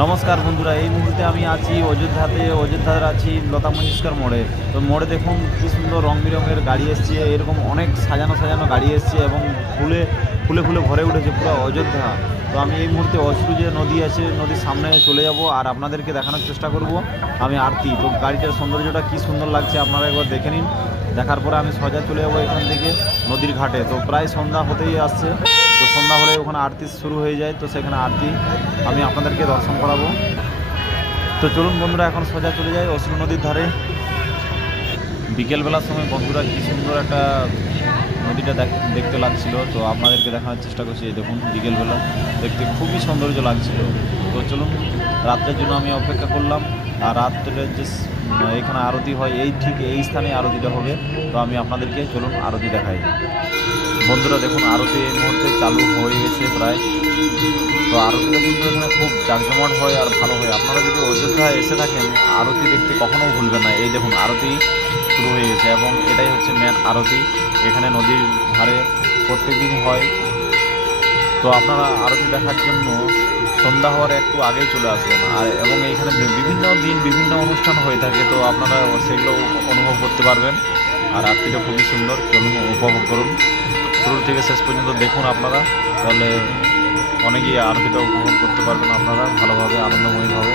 নমস্কার বন্ধুরা, এই মুহূর্তে আমি আছি অযোধ্যার আছি লতা মঙ্গেশকর মোড়ে। তো মোড়ে দেখুন কী সুন্দর রং বেরঙের গাড়ি এসছে, এরকম অনেক সাজানো সাজানো গাড়ি এসছে এবং ফুলে ফুলে ফুলে ভরে উঠেছে পুরো অযোধ্যা। তো আমি এই মুহূর্তে অশ্রু যে নদী আছে, নদীর সামনে চলে যাব আর আপনাদেরকে দেখানোর চেষ্টা করব আমি আরতি। তো গাড়িটার সৌন্দর্যটা কী সুন্দর লাগছে আপনারা একবার দেখে নিন। দেখার পরে আমি সোজা চলে যাবো এখান থেকে নদীর ঘাটে। তো প্রায় সন্ধ্যা হতেই আসছে, তো সন্ধ্যা হলে ওখানে আরতি শুরু হয়ে যায়। তো সেখানে আরতি আমি আপনাদেরকে দর্শন করাবো। তো চলুন বন্ধুরা, এখন সোজা চলে যায় অশ্রু নদীর ধারে। বিকেলবেলার সময় বন্ধুরা কী সুন্দর একটা নদীটা দেখতে লাগছিল, তো আপনাদেরকে দেখানোর চেষ্টা করছি। এই দেখুন বিকেলবেলা দেখতে খুবই সৌন্দর্য লাগছিল। তো চলুন, রাত্রের জন্য আমি অপেক্ষা করলাম। আর রাত্রের যে এখানে আরতি হয়, ঠিক এই স্থানে আরতিটা হবে। তো আমি আপনাদেরকে চলুন আরতি দেখাই। বন্ধুরা দেখুন, আরতি এই মুহূর্তে চালু হয়ে গেছে প্রায়। তো আরতিটা কিন্তু এখানে খুব জাঁকজমট হয় আর ভালো হয়। আপনারা যদি অযোধ্যায় এসে থাকেন, আরতি দেখতে কখনো ভুলবেন না। এই দেখুন আরতি শুরু হয়ে গেছে এবং এটাই হচ্ছে মেন আরতি। এখানে নদীর ধারে প্রত্যেক দিনই হয়। তো আপনারা আরতি দেখার জন্য সন্ধ্যা হওয়ার একটু আগেই চলে আসবেন। এবং এইখানে বিভিন্ন দিন বিভিন্ন অনুষ্ঠান হয়ে থাকে, তো আপনারা সেগুলো অনুভব করতে পারবেন। আর আরতিটা খুবই সুন্দর, চলুন উপভোগ করুন শুরু থেকে শেষ পর্যন্ত দেখুন আপনারা, তাহলে অনেকেই আরতিটা উপভোগ করতে পারবেন আপনারা ভালোভাবে, আনন্দময়ীভাবে।